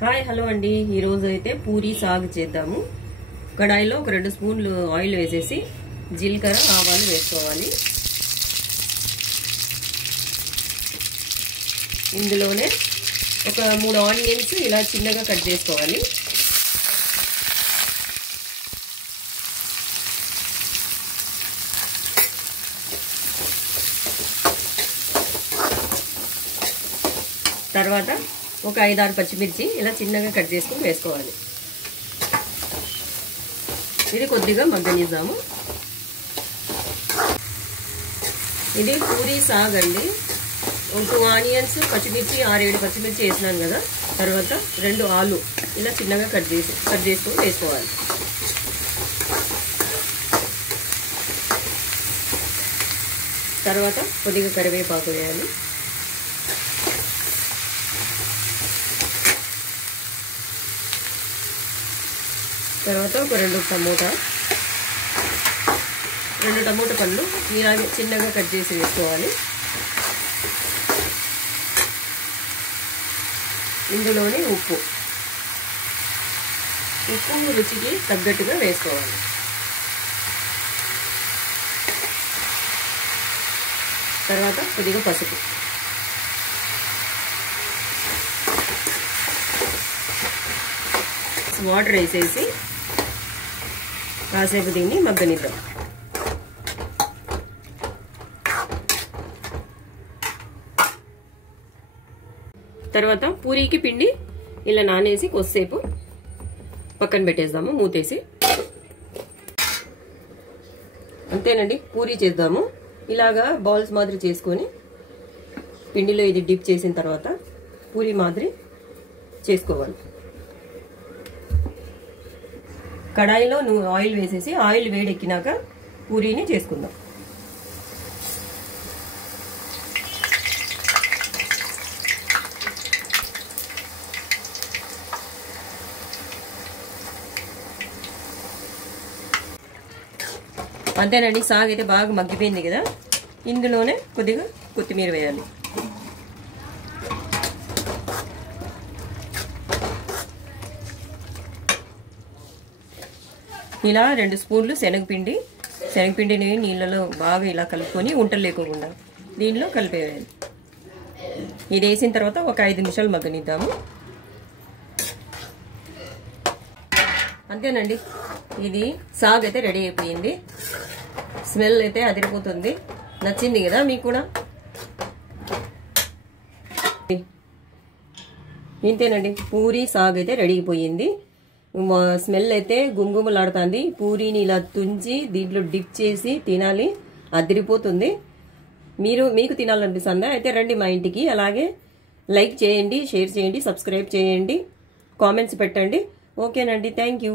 hi hello అండి ఈ రోజు అయితే పూరీ సాగు చేద్దాము కడాయిలో ఒక 2 స్పూన్లు ఆయిల్ వేసేసి జీలకర్ర ఆవాలు వేసుకోవాలి ఇందులోనే ఒక 3 ఆనియన్స్ ఇలా చిన్నగా కట్ చేసుకోవాలి తర్వాత ఒక 5-6 పచ్చిమిర్చి ఇలా చిన్నగా కట్ చేసుకొని వేసుకోవాలి ఇది కొద్దిగా మగ్గనిద్దాము ఇది పూరీ సాగ్ అండి 2 ఆనియన్స్ పచ్చిమిర్చి 6-7 పచ్చిమిర్చి వేసినాను కదా తర్వాత 2 ఆలు ఇలా చిన్నగా కట్ చేసుకొని వేసుకోవాలి తర్వాత కొద్దిగా కరివేపాకు వేయాలి తర్వాత ఒక 2 టమోటా పళ్ళు ఇలాగే చిన్నగా కట్ చేసి వేసుకోవాలి ఇందులోనే ఉప్పు రుచికి తగ్గట్టుగా వేసుకోవాలి తర్వాత కొద్దిగా పసుపు వాటర్ వేసేసి కాసేపు దీన్ని మగ్గనిద్దాం తర్వాత పూరీకి పిండి ఇలా నానేసి కొద్దిసేపు పక్కన పెట్టేద్దాము మూతేసి అంతేనండి పూరీ చేద్దాము ఇలాగా బాల్స్ మాదిరి చేసుకొని పిండిలో ఇది డిప్ చేసిన తర్వాత పూరీ మాదిరి చేసుకోవాలి కడాయిలో ఆయిల్ వేసేసి ఆయిల్ వేడెక్కినాక పూరీని చేసుకుందాం అంతేనండి సాగు అయితే బాగా మగ్గిపోయింది కదా ఇందులోనే కొద్దిగా కొత్తిమీర వేయాలి ఇలా 2 స్పూన్లు శనగపిండిని నీళ్ళలో బాగా ఇలా కలుపుకొని ఉంటలు లేకుండా దీనిలో కలిపేయాలి ఇది వేసిన తర్వాత ఒక 5 నిమిషాలు మగ్గనిద్దాము అంతేనండి ఇది సాగ్ అయితే రెడీ అయిపోయింది స్మెల్ అయితే అదిరిపోతుంది నచ్చింది కదా మీకు కూడా ఇంతేనండి పూరీ సాగ్ అయితే రెడీ అయిపోయింది స్మెల్ అయితే గుమగుమలాడుతుంది పూరీని ఇలా తుంచి దీంట్లో డిప్ చేసి తినాలి అదిరిపోతుంది మీకు తినాలనిపిస్తుందా అయితే రండి మా ఇంటికి అలాగే లైక్ చేయండి షేర్ చేయండి సబ్స్క్రైబ్ చేయండి కామెంట్స్ పెట్టండి ఓకేనండి థ్యాంక్ యూ